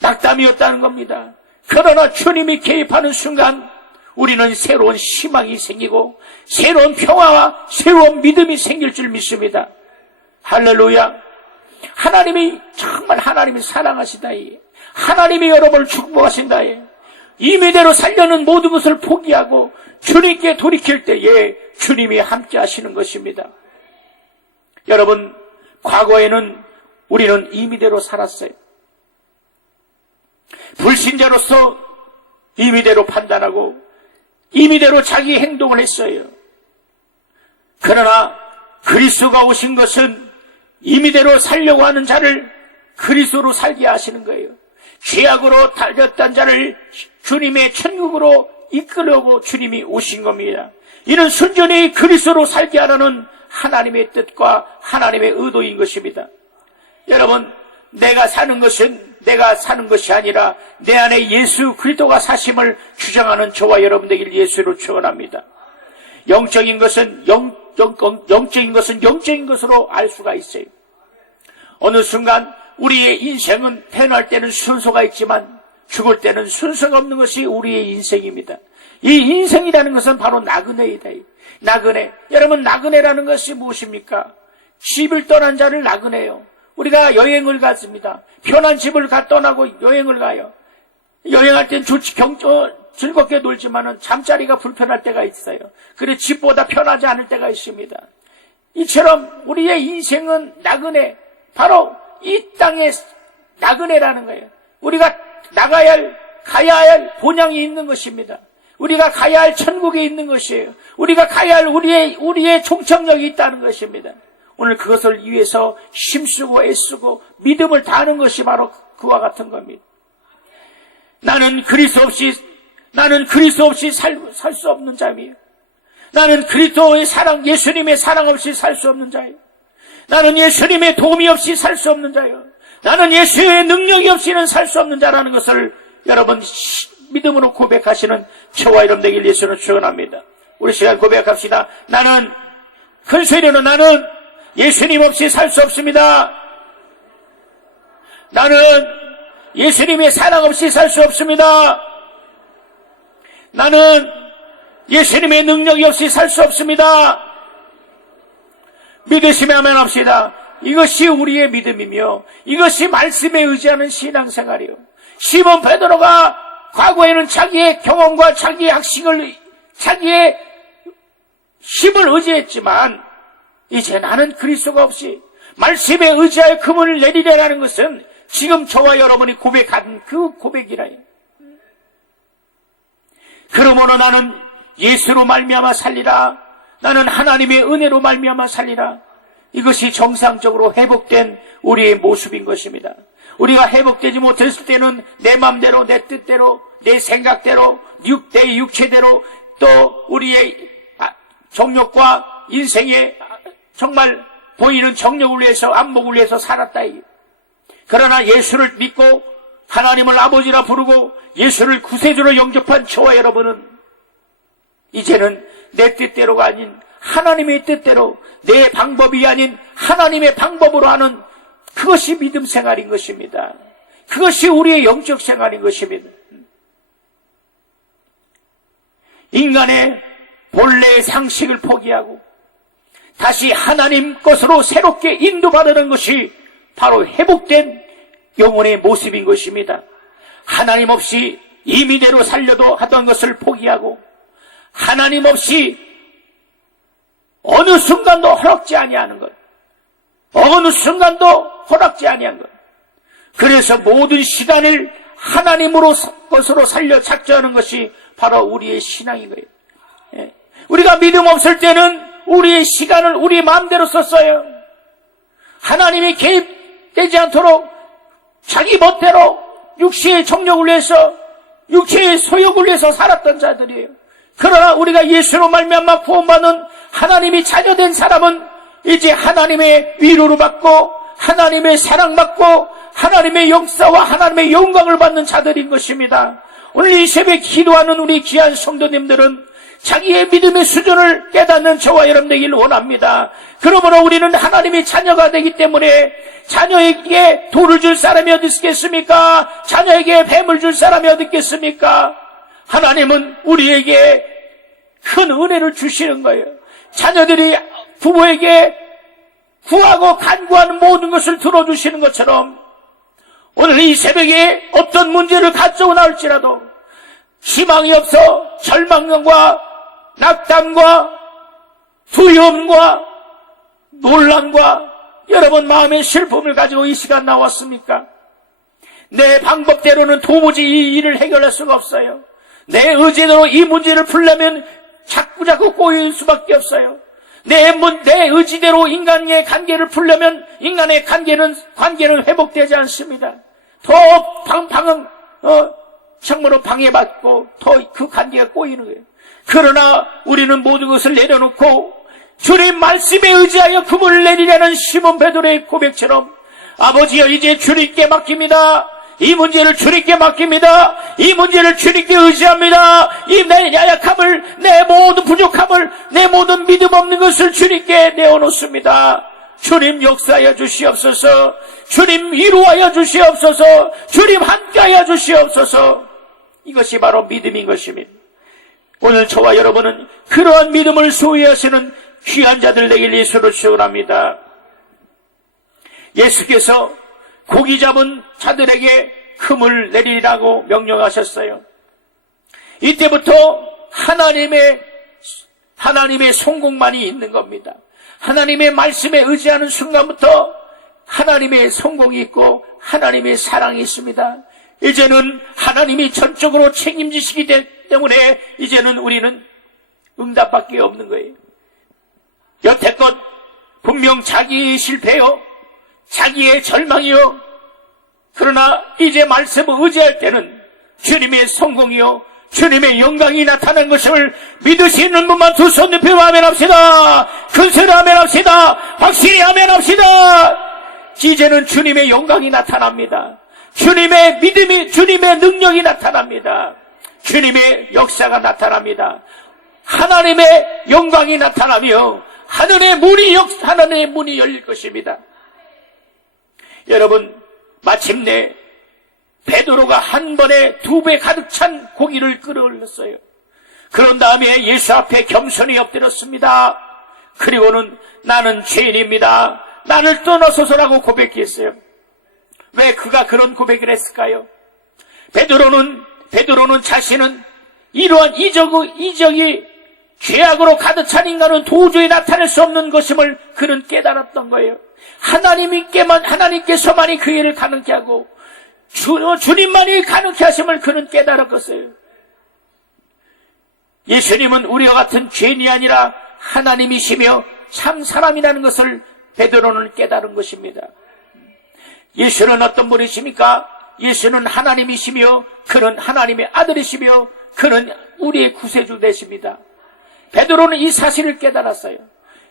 낙담이었다는 겁니다. 그러나 주님이 개입하는 순간 우리는 새로운 희망이 생기고 새로운 평화와 새로운 믿음이 생길 줄 믿습니다. 할렐루야. 하나님이 정말 하나님이 사랑하시다. 하나님이 여러분을 축복하신다. 임의대로 살려는 모든 것을 포기하고 주님께 돌이킬 때에 주님이 함께 하시는 것입니다. 여러분, 과거에는 우리는 임의대로 살았어요. 불신자로서 임의대로 판단하고 임의대로 자기 행동을 했어요. 그러나 그리스도가 오신 것은 임의대로 살려고 하는 자를 그리스도로 살게 하시는 거예요. 죄악으로 달렸던 자를 주님의 천국으로 이끌려고 주님이 오신 겁니다. 이는 순전히 그리스도로 살게 하라는 하나님의 뜻과 하나님의 의도인 것입니다. 여러분, 내가 사는 것이 아니라 내 안에 예수 그리스도가 사심을 주장하는 저와 여러분 되길 예수로 축원합니다. 영적인 것은 영적인 것으로 알 수가 있어요. 어느 순간 우리의 인생은 태어날 때는 순서가 있지만 죽을 때는 순서가 없는 것이 우리의 인생입니다. 이 인생이라는 것은 바로 나그네이다. 나그네. 여러분, 나그네라는 것이 무엇입니까? 집을 떠난 자를 나그네요. 우리가 여행을 갔습니다. 편한 집을 떠나고 여행을 가요. 여행할 땐 즐겁게 놀지만은 잠자리가 불편할 때가 있어요. 그래 집보다 편하지 않을 때가 있습니다. 이처럼 우리의 인생은 나그네, 바로 이 땅의 나그네라는 거예요. 우리가 가야 할 본향이 있는 것입니다. 우리가 가야 할 천국에 있는 것이에요. 우리가 가야 할 우리의 총청력이 있다는 것입니다. 오늘 그것을 위해서 힘쓰고 애쓰고 믿음을 다하는 것이 바로 그와 같은 겁니다. 나는 그리스도 없이 살 수 없는 자이에요. 나는 그리스도의 사랑, 예수님의 사랑 없이 살 수 없는 자예요. 나는 예수님의 도움이 없이 살 수 없는 자예요. 나는 예수의 능력이 없이는 살 수 없는 자라는 것을 여러분 믿음으로 고백하시는 저와 여러분 되길 예수는 축원합니다. 우리 시간 고백합시다. 나는 큰 소리로 나는 예수님 없이 살 수 없습니다. 나는 예수님의 사랑 없이 살 수 없습니다. 나는 예수님의 능력이 없이 살 수 없습니다. 믿으시면 아멘 합시다. 이것이 우리의 믿음이며 이것이 말씀에 의지하는 신앙생활이에요. 시몬 베드로가 과거에는 자기의 경험과 자기의 학식을, 자기의 힘을 의지했지만 이제 나는 그리스도가 없이 말씀에 의지하여 그분을 내리려라는 것은 지금 저와 여러분이 고백한 그 고백이라. 그러므로 나는 예수로 말미암아 살리라. 나는 하나님의 은혜로 말미암아 살리라. 이것이 정상적으로 회복된 우리의 모습인 것입니다. 우리가 회복되지 못했을 때는 내 마음대로, 내 뜻대로, 내 생각대로, 내 육체대로 또 우리의 정욕과 인생의 정말 보이는 정욕을 위해서, 안목을 위해서 살았다. 그러나 예수를 믿고 하나님을 아버지라 부르고 예수를 구세주로 영접한 저와 여러분은 이제는 내 뜻대로가 아닌 하나님의 뜻대로, 내 방법이 아닌 하나님의 방법으로 하는 그것이 믿음 생활인 것입니다. 그것이 우리의 영적 생활인 것입니다. 인간의 본래의 상식을 포기하고 다시 하나님 것으로 새롭게 인도받는 것이 바로 회복된 영혼의 모습인 것입니다. 하나님 없이 임의대로 살려도 하던 것을 포기하고 하나님 없이 어느 순간도 허락지 아니하는 것, 어느 순간도 허락지 아니한 것. 그래서 모든 시간을 하나님으로 것으로 살려 작정하는 것이 바로 우리의 신앙인 거예요. 우리가 믿음 없을 때는 우리의 시간을 우리 마음대로 썼어요. 하나님이 개입되지 않도록 자기 멋대로 육체의 정욕을 위해서, 육체의 소욕을 위해서 살았던 자들이에요. 그러나 우리가 예수로 말미암아 구원받은 하나님이 자녀된 사람은 이제 하나님의 위로를 받고 하나님의 사랑받고 하나님의 역사와 하나님의 영광을 받는 자들인 것입니다. 오늘 이 새벽 기도하는 우리 귀한 성도님들은 자기의 믿음의 수준을 깨닫는 저와 여러분 되길 원합니다. 그러므로 우리는 하나님의 자녀가 되기 때문에 자녀에게 돌을 줄 사람이 어디 있겠습니까? 자녀에게 뱀을 줄 사람이 어디 있겠습니까? 하나님은 우리에게 큰 은혜를 주시는 거예요. 자녀들이 부모에게 구하고 간구하는 모든 것을 들어주시는 것처럼 오늘 이 새벽에 어떤 문제를 가지고 나올지라도 희망이 없어 절망과 낙담과 두려움과 논란과 여러분 마음의 슬픔을 가지고 이 시간 나왔습니까? 내 방법대로는 도무지 이 일을 해결할 수가 없어요. 내 의지대로 이 문제를 풀려면 자꾸자꾸 꼬일 수밖에 없어요. 내 의지대로 인간의 관계를 풀려면 인간의 관계는 회복되지 않습니다. 더 정말로 방해받고 더 그 관계가 꼬이는 거예요. 그러나 우리는 모든 것을 내려놓고 주님 말씀에 의지하여 금을 내리려는 시몬 베드로의 고백처럼 아버지여 이제 주님께 맡깁니다. 이 문제를 주님께 맡깁니다. 이 문제를 주님께 의지합니다. 이 내 야약함을, 내 모든 부족함을, 내 모든 믿음 없는 것을 주님께 내어놓습니다. 주님 역사하여 주시옵소서. 주님 위로하여 주시옵소서. 주님 함께하여 주시옵소서. 이것이 바로 믿음인 것입니다. 오늘 저와 여러분은 그러한 믿음을 소유하시는 귀한 자들 되길 예수로 축원합니다. 예수께서 고기 잡은 자들에게 금을 내리라고 명령하셨어요. 이때부터 하나님의 성공만이 있는 겁니다. 하나님의 말씀에 의지하는 순간부터 하나님의 성공이 있고 하나님의 사랑이 있습니다. 이제는 하나님이 전적으로 책임지시기 때문에 이제는 우리는 응답밖에 없는 거예요. 여태껏 분명 자기의 실패요, 자기의 절망이요, 그러나 이제 말씀을 의지할 때는 주님의 성공이요 주님의 영광이 나타난 것을 믿을 수 있는 분만 두 손 높여 아멘합시다. 큰소리로 아멘합시다. 확실히 아멘합시다. 이제는 주님의 영광이 나타납니다. 주님의 믿음이, 주님의 능력이 나타납니다. 주님의 역사가 나타납니다. 하나님의 영광이 나타나며 하늘의 문이 열릴 것입니다. 여러분, 마침내 베드로가 한 번에 2배 가득 찬 고기를 끌어올렸어요. 그런 다음에 예수 앞에 겸손히 엎드렸습니다. 그리고는 나는 죄인입니다. 나를 떠나소서라고 고백했어요. 왜 그가 그런 고백을 했을까요? 베드로는 자신은 이러한 이적이 죄악으로 가득 찬 인간은 도저히 나타낼 수 없는 것임을 그는 깨달았던 거예요. 하나님께서만이 그 일을 가능케 하고 주님만이 가능케 하심을 그는 깨달았겠어요. 예수님은 우리와 같은 죄인이 아니라 하나님이시며 참 사람이라는 것을 베드로는 깨달은 것입니다. 예수는 어떤 분이십니까? 예수는 하나님이시며 그는 하나님의 아들이시며 그는 우리의 구세주 되십니다. 베드로는 이 사실을 깨달았어요.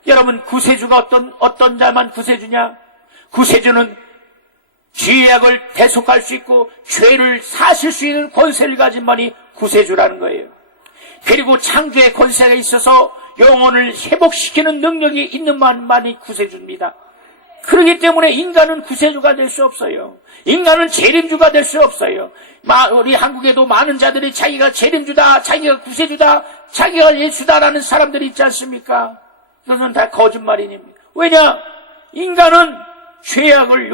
여러분, 구세주가 어떤 자만 구세주냐? 구세주는 죄악을 대속할 수 있고 죄를 사실 수 있는 권세를 가진 만이 구세주라는 거예요. 그리고 창조의 권세가 있어서 영혼을 회복시키는 능력이 있는 만이 구세주입니다. 그렇기 때문에 인간은 구세주가 될 수 없어요. 인간은 재림주가 될 수 없어요. 우리 한국에도 많은 자들이 자기가 재림주다, 자기가 구세주다, 자기가 예수다라는 사람들이 있지 않습니까? 이것은 다 거짓말입니다. 왜냐? 인간은 죄악을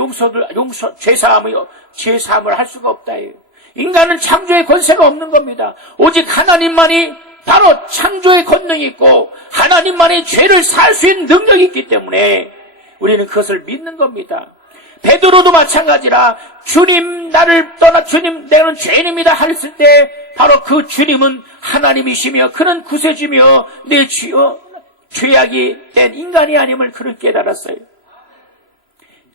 죄사함을 할 수가 없다예요. 인간은 창조의 권세가 없는 겁니다. 오직 하나님만이 바로 창조의 권능이 있고 하나님만이 죄를 살 수 있는 능력이 있기 때문에 우리는 그것을 믿는 겁니다. 베드로도 마찬가지라 주님 내는 죄인입니다 했을 때 바로 그 주님은 하나님이시며 그는 구세주며 내 죄악이 된 인간이 아님을 그를 깨달았어요.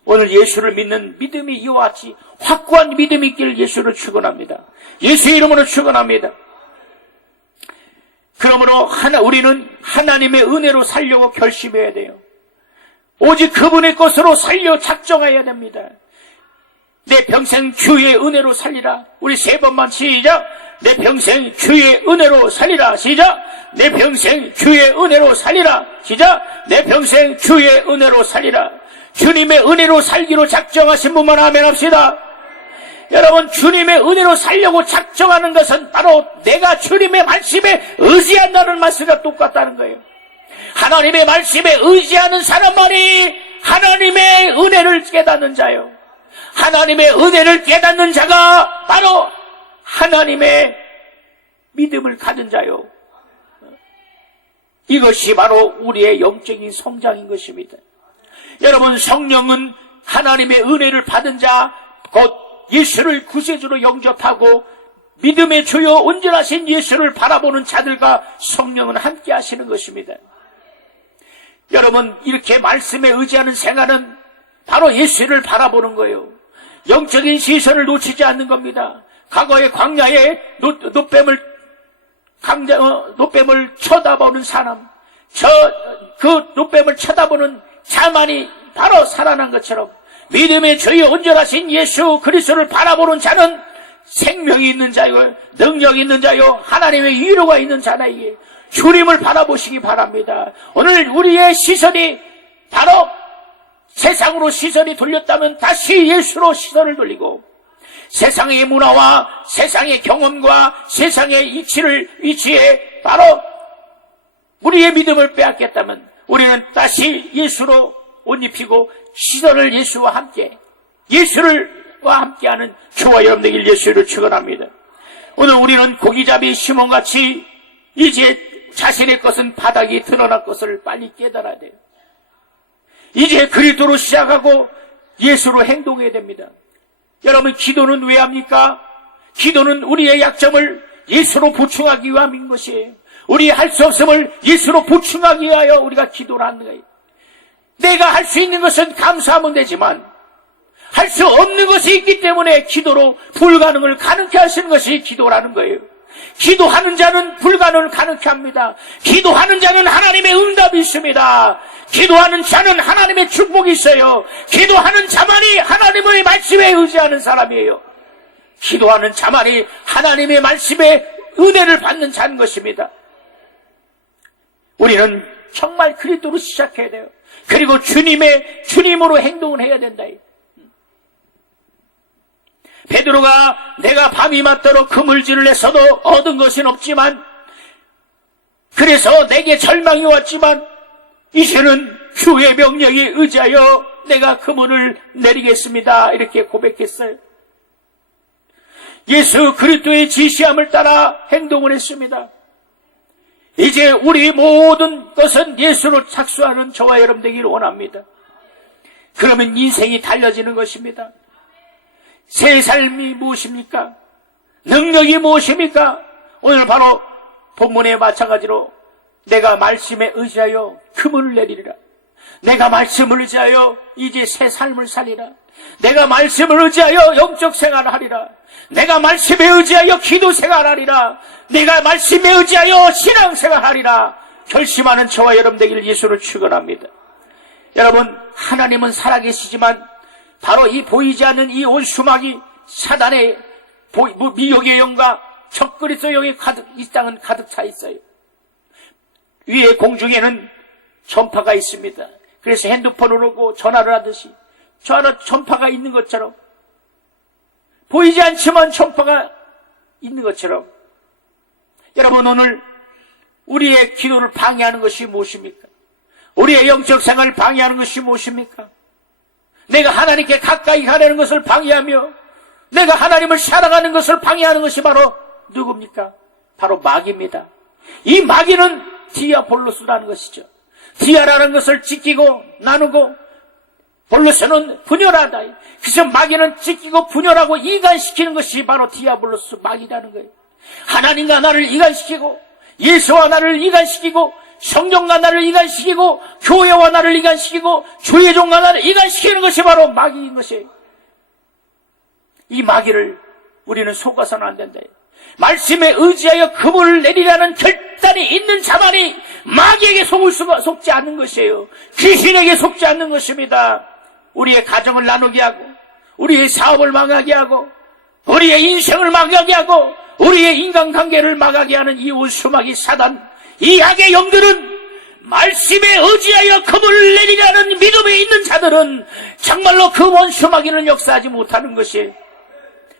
오늘 예수를 믿는 믿음이 이와 같이 확고한 믿음이 있기를 예수를 축원합니다. 예수의 이름으로 축원합니다. 그러므로 우리는 하나님의 은혜로 살려고 결심해야 돼요. 오직 그분의 것으로 살려 작정해야 됩니다. 내 평생 주의 은혜로 살리라. 우리 3번만 시작. 내 평생 주의 은혜로 살리라. 시작. 내 평생 주의 은혜로 살리라. 시작. 내 평생 주의 은혜로 살리라. 주님의 은혜로 살기로 작정하신 분만 아멘 합시다. 여러분, 주님의 은혜로 살려고 작정하는 것은 바로 내가 주님의 말씀에 의지한다는 말씀과 똑같다는 거예요. 하나님의 말씀에 의지하는 사람만이 하나님의 은혜를 깨닫는 자요. 하나님의 은혜를 깨닫는 자가 바로 하나님의 믿음을 가진 자요. 이것이 바로 우리의 영적인 성장인 것입니다. 여러분, 성령은 하나님의 은혜를 받은 자, 곧 예수를 구세주로 영접하고 믿음의 주요 온전하신 예수를 바라보는 자들과 성령은 함께 하시는 것입니다. 여러분, 이렇게 말씀에 의지하는 생활은 바로 예수를 바라보는 거예요. 영적인 시선을 놓치지 않는 겁니다. 과거의 광야에 노뱀을 쳐다보는 사람, 그 노뱀을 쳐다보는 자만이 바로 살아난 것처럼 믿음의 주여 온전하신 예수 그리스도를 바라보는 자는 생명이 있는 자요, 능력이 있는 자요, 하나님의 위로가 있는 자나이에 주님을 바라보시기 바랍니다. 오늘 우리의 시선이 바로 세상으로 시선이 돌렸다면 다시 예수로 시선을 돌리고, 세상의 문화와 세상의 경험과 세상의 위치에 바로 우리의 믿음을 빼앗겼다면 우리는 다시 예수로 옷 입히고 시선을 예수와 함께하는 저와 여러분들 예수를 축원합니다. 오늘 우리는 고기잡이 시몬같이 이제 자신의 것은 바닥이 드러날 것을 빨리 깨달아야 돼요. 이제 그리스도로 시작하고 예수로 행동해야 됩니다. 여러분, 기도는 왜 합니까? 기도는 우리의 약점을 예수로 보충하기 위함인 것이에요. 우리 할 수 없음을 예수로 보충하기 위하여 우리가 기도를 하는 거예요. 내가 할 수 있는 것은 감사하면 되지만 할 수 없는 것이 있기 때문에 기도로 불가능을 가능케 하시는 것이 기도라는 거예요. 기도하는 자는 불가능을 가능케 합니다. 기도하는 자는 하나님의 응답이 있습니다. 기도하는 자는 하나님의 축복이 있어요. 기도하는 자만이 하나님의 말씀에 의지하는 사람이에요. 기도하는 자만이 하나님의 말씀에 은혜를 받는 자인 것입니다. 우리는 정말 그리스도로 시작해야 돼요. 그리고 주님으로 행동을 해야 된다. 베드로가 내가 밤이 맞도록 그물질을 했어도 얻은 것은 없지만, 그래서 내게 절망이 왔지만 이제는 주의 명령에 의지하여 내가 그물을 내리겠습니다, 이렇게 고백했어요. 예수 그리스도의 지시함을 따라 행동을 했습니다. 이제 우리 모든 것은 예수로 착수하는 저와 여러분 되기를 원합니다. 그러면 인생이 달라지는 것입니다. 새 삶이 무엇입니까? 능력이 무엇입니까? 오늘 바로 본문에 마찬가지로 내가 말씀에 의지하여 그물을 내리리라. 내가 말씀을 의지하여 이제 새 삶을 살리라. 내가 말씀을 의지하여 영적 생활을 하리라. 내가 말씀에 의지하여 기도 생활하리라. 내가 말씀에 의지하여 신앙 생활하리라. 결심하는 저와 여러분 되기를 예수를 축원합니다. 여러분, 하나님은 살아계시지만 바로 이 보이지 않는 이 온 수막이 사단의 미혹의 영과 적그리스도의 영이 이 땅은 가득 차 있어요. 위에 공중에는 전파가 있습니다. 그래서 핸드폰으로 오고 전화를 하듯이 전파가 있는 것처럼, 보이지 않지만 전파가 있는 것처럼, 여러분, 오늘 우리의 기도를 방해하는 것이 무엇입니까? 우리의 영적 생활을 방해하는 것이 무엇입니까? 내가 하나님께 가까이 가려는 것을 방해하며 내가 하나님을 사랑하는 것을 방해하는 것이 바로 누굽니까? 바로 마귀입니다. 이 마귀는 디아볼로스라는 것이죠. 디아라는 것을 지키고 나누고, 볼로스는 분열하다. 그래서 마귀는 지키고 분열하고 이간시키는 것이 바로 디아볼로스, 마귀라는 거예요. 하나님과 나를 이간시키고 예수와 나를 이간시키고 성령과 나를 이간시키고 교회와 나를 이간시키고 주의 종과 나를 이간시키는 것이 바로 마귀인 것이에요. 이 마귀를 우리는 속아서는 안 된다. 말씀에 의지하여 그물을 내리라는 결단이 있는 자만이 마귀에게 속지 않는 것이에요. 귀신에게 속지 않는 것입니다. 우리의 가정을 나누게 하고 우리의 사업을 망하게 하고 우리의 인생을 망하게 하고 우리의 인간관계를 망하게 하는 이 원수마귀 사단, 이 악의 영들은 말씀에 의지하여 그물을 내리라는 믿음에 있는 자들은 정말로 그 원수마귀는 역사하지 못하는 것이에요.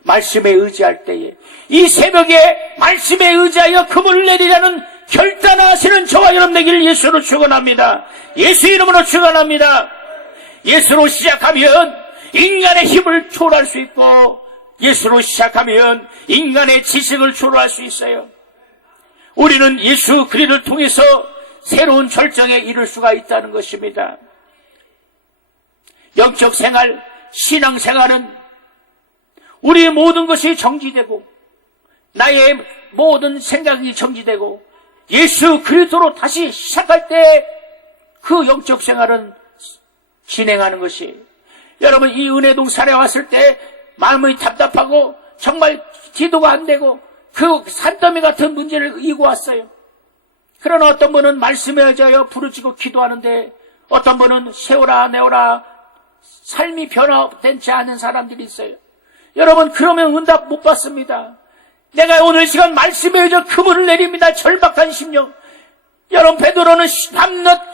말씀에 의지할 때에 이 새벽에 말씀에 의지하여 그물을 내리라는 결단하시는 저와 여러분 되기를 예수로 축원합니다. 예수 이름으로 축원합니다. 예수로 시작하면 인간의 힘을 초월할 수 있고 예수로 시작하면 인간의 지식을 초월할 수 있어요. 우리는 예수 그리스도를 통해서 새로운 절정에 이를 수가 있다는 것입니다. 영적 생활, 신앙 생활은 우리의 모든 것이 정지되고 나의 모든 생각이 정지되고 예수 그리스도로 다시 시작할 때 그 영적 생활은 진행하는 것이, 여러분 이 은혜동 산에 왔을 때 마음이 답답하고 정말 기도가 안 되고 그 산더미 같은 문제를 이고 왔어요. 그러나 어떤 분은 말씀에 의지하여 부르짖고 기도하는데 어떤 분은 세워라 내어라 삶이 변화되지 않은 사람들이 있어요. 여러분 그러면 응답 못 받습니다. 내가 오늘 시간 말씀에 의지하여 그물을 내립니다. 절박한 심령. 여러분 베드로는 밤낮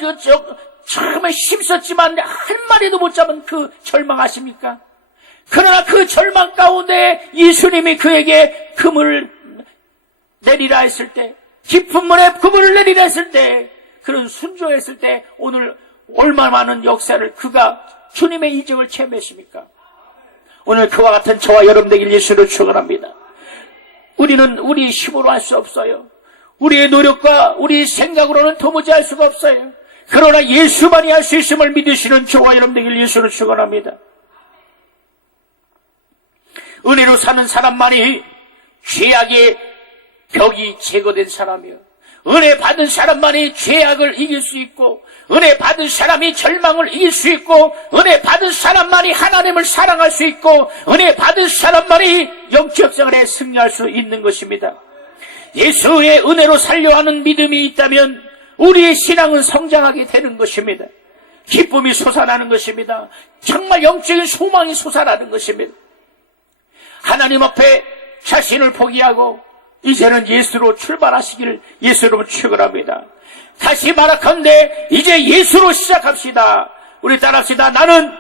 처음에 힘썼지만 한 마리도 못 잡은 그 절망 아십니까? 그러나 그 절망 가운데 예수님이 그에게 그물을 내리라 했을 때, 깊은 물에 그물을 내리라 했을 때, 그런 순종했을 때 오늘 얼마나 많은 역사를 그가 주님의 이적을 체험했습니까? 오늘 그와 같은 저와 여러분 되길 예수로 축원합니다. 우리는 우리 힘으로 할 수 없어요. 우리의 노력과 우리 생각으로는 도무지 할 수가 없어요. 그러나 예수만이 할 수 있음을 믿으시는 저와 여러분 되길 예수로 축원합니다. 은혜로 사는 사람만이 죄악의 벽이 제거된 사람이요, 은혜 받은 사람만이 죄악을 이길 수 있고 은혜 받은 사람이 절망을 이길 수 있고 은혜 받은 사람만이 하나님을 사랑할 수 있고 은혜 받은 사람만이 영적 생활에 승리할 수 있는 것입니다. 예수의 은혜로 살려 하는 믿음이 있다면 우리의 신앙은 성장하게 되는 것입니다. 기쁨이 솟아나는 것입니다. 정말 영적인 소망이 솟아나는 것입니다. 하나님 앞에 자신을 포기하고 이제는 예수로 출발하시기를 예수로 축원합니다. 다시 말하건대 이제 예수로 시작합시다. 우리 따라합시다. 나는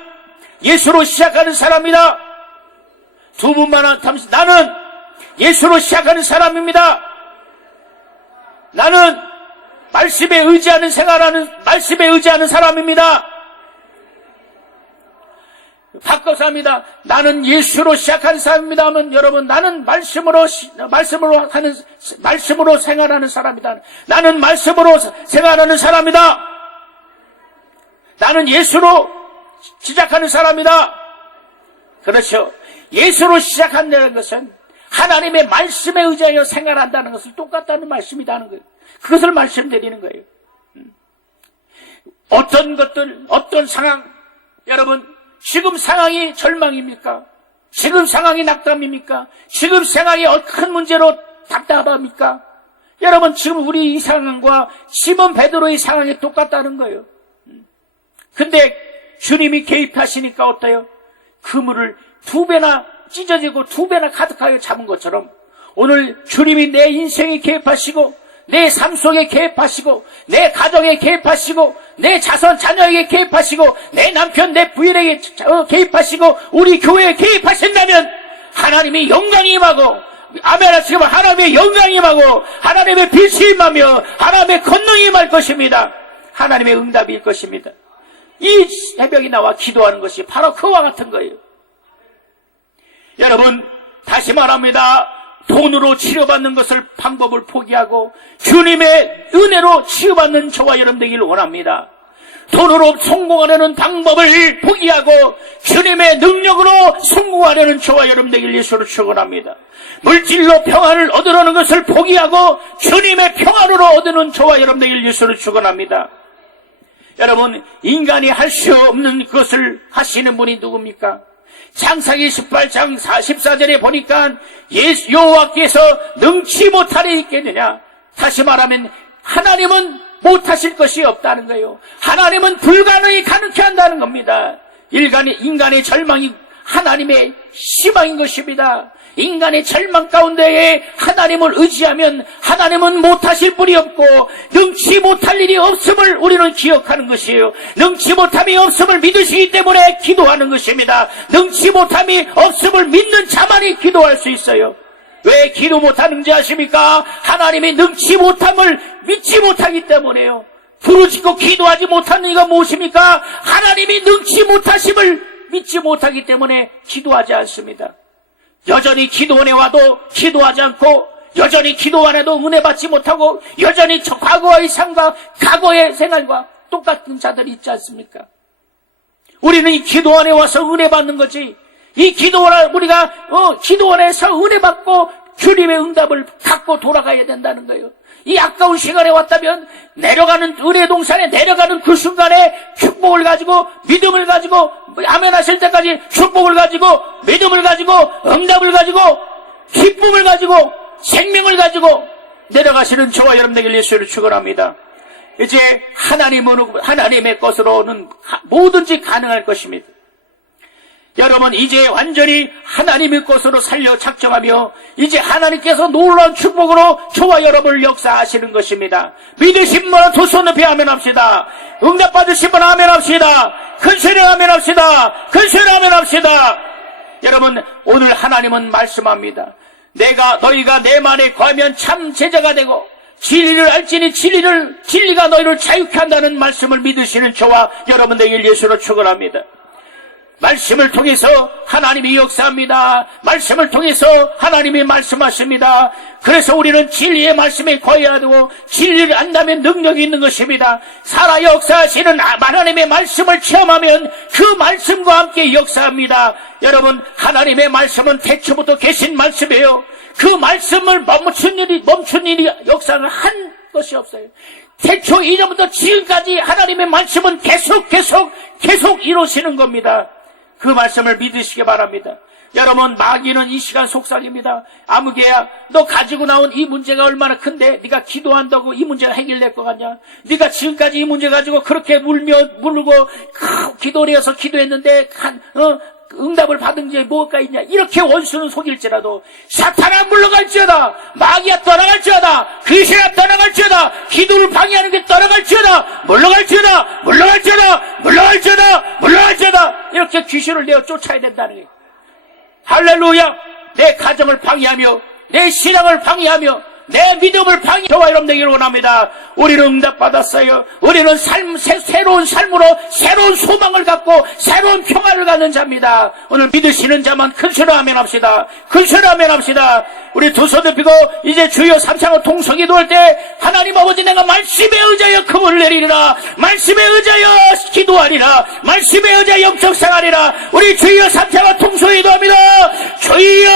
예수로 시작하는 사람이다. 두 분만 잠시, 나는 예수로 시작하는 사람입니다. 나는 말씀에 의지하는 생활하는, 말씀에 의지하는 사람입니다. 바꿔서 합니다. 나는 예수로 시작한 사람입니다 하면 여러분, 나는 말씀으로 생활하는 사람이다. 나는 말씀으로 생활하는 사람이다. 나는 예수로 시작하는 사람이다. 그렇죠. 예수로 시작한다는 것은 하나님의 말씀에 의지하여 생활한다는 것을 똑같다는 말씀이라는 거예요. 그것을 말씀드리는 거예요. 어떤 것들, 어떤 상황, 여러분 지금 상황이 절망입니까? 지금 상황이 낙담입니까? 지금 상황이 큰 문제로 답답합니까? 여러분 지금 우리 이 상황과 시몬 베드로의 상황이 똑같다는 거예요. 근데 주님이 개입하시니까 어때요? 그물을 2배나 찢어지고 2배나 가득하게 잡은 것처럼 오늘 주님이 내 인생에 개입하시고 내 삶 속에 개입하시고 내 가정에 개입하시고 내 자손 자녀에게 개입하시고 내 남편 내 부인에게 개입하시고 우리 교회에 개입하신다면 하나님이 영광이 임하고, 아멘 하시면 하나님의 영광이 임하고 하나님의 빛이 임하며 하나님의 권능이 임할 것입니다. 하나님의 응답일 것입니다. 이 새벽에 나와 기도하는 것이 바로 그와 같은 거예요. 여러분 다시 말합니다. 돈으로 치료받는 것을 방법을 포기하고 주님의 은혜로 치유받는 저와 여러분 되기를 원합니다. 돈으로 성공하려는 방법을 포기하고 주님의 능력으로 성공하려는 저와 여러분 되길 예수로 축원합니다. 물질로 평안을 얻으려는 것을 포기하고 주님의 평안으로 얻는 저와 여러분 되길 예수로 축원합니다. 여러분, 인간이 할 수 없는 것을 하시는 분이 누굽니까? 창세기 18장 14절에 보니까 여호와께서 능치 못하리 있겠느냐. 다시 말하면 하나님은 못하실 것이 없다는 거예요. 하나님은 불가능이 가능케 한다는 겁니다. 인간의 절망이 하나님의 희망인 것입니다. 인간의 절망 가운데에 하나님을 의지하면 하나님은 못하실 분이 없고 능치 못할 일이 없음을 우리는 기억하는 것이에요. 능치 못함이 없음을 믿으시기 때문에 기도하는 것입니다. 능치 못함이 없음을 믿는 자만이 기도할 수 있어요. 왜 기도 못하는지 아십니까? 하나님이 능치 못함을 믿지 못하기 때문에요. 부르짖고 기도하지 못하는 이가 무엇입니까? 하나님이 능치 못하심을 믿지 못하기 때문에 기도하지 않습니다. 여전히 기도원에 와도 기도하지 않고, 여전히 기도 안 해도 은혜 받지 못하고, 여전히 과거의 삶과 과거의 생활과 똑같은 자들이 있지 않습니까? 우리는 이 기도원에 와서 은혜 받는 거지, 이 기도원을 우리가 기도원에서 은혜 받고 주님의 응답을 갖고 돌아가야 된다는 거예요. 이 아까운 시간에 왔다면 내려가는 은혜 동산에 내려가는 그 순간에 축복을 가지고 믿음을 가지고 아멘 하실 때까지 축복을 가지고 믿음을 가지고 응답을 가지고 기쁨을 가지고 생명을 가지고 내려가시는 저와 여러분에게 예수를 축원합니다. 이제 하나님의 것으로는 뭐든지 가능할 것입니다. 여러분, 이제 완전히 하나님의 것으로 살려 작정하며 이제 하나님께서 놀라운 축복으로 저와 여러분을 역사하시는 것입니다. 믿으신 분은 두 손 높이 아멘 합시다. 응답 받으신 분은 아멘 합시다. 큰 소리로 아멘 합시다. 큰 소리로 아멘 합시다. 여러분, 오늘 하나님은 말씀합니다. 너희가 내 말에 거하면 참 제자가 되고 진리를 알지니 진리가 너희를 자유케 한다는 말씀을 믿으시는 저와 여러분들에게 예수로 축원합니다. 말씀을 통해서 하나님이 역사합니다. 말씀을 통해서 하나님이 말씀하십니다. 그래서 우리는 진리의 말씀에 거해야 되고 진리를 안다면 능력이 있는 것입니다. 살아 역사하시는 하나님의 말씀을 체험하면 그 말씀과 함께 역사합니다. 여러분, 하나님의 말씀은 태초부터 계신 말씀이에요. 그 말씀을 멈춘 일이 역사를 한 것이 없어요. 태초 이전부터 지금까지 하나님의 말씀은 계속 이루시는 겁니다. 그 말씀을 믿으시기 바랍니다. 여러분, 마귀는 이 시간 속삭입니다. 아무개야, 너 가지고 나온 이 문제가 얼마나 큰데 네가 기도한다고 이 문제가 해결될 것 같냐? 네가 지금까지 이 문제 가지고 그렇게 물고 기도를 해서 기도했는데 응답을 받은 게 뭐가 있냐? 이렇게 원수는 속일지라도 사탄아 물러갈지어다, 마귀야 떠나갈지어다, 귀신아 떠나갈지어다, 기도를 방해하는 게 떠나갈지어다, 물러갈지어다 이렇게 귀신을 내어 쫓아야 된다는 거예요. 할렐루야. 내 가정을 방해하며 내 신앙을 방해하며 내 믿음을 방해. 저와 여러분에게 원합니다. 우리는 응답받았어요. 우리는 새로운 삶으로 새로운 소망을 갖고 새로운 평화를 갖는 자입니다. 오늘 믿으시는 자만 큰 소리로 아멘 합시다. 큰 소리로 아멘 합시다. 우리 두 손 펴고 이제 주여 삼창을 통성 기도할 때 하나님 아버지, 내가 말씀에 의하여 금을 내리리라, 말씀에 의하여 기도하리라, 말씀에 의하여 영적 생활이라. 우리 주여 삼창을 통성 기도합니다. 주여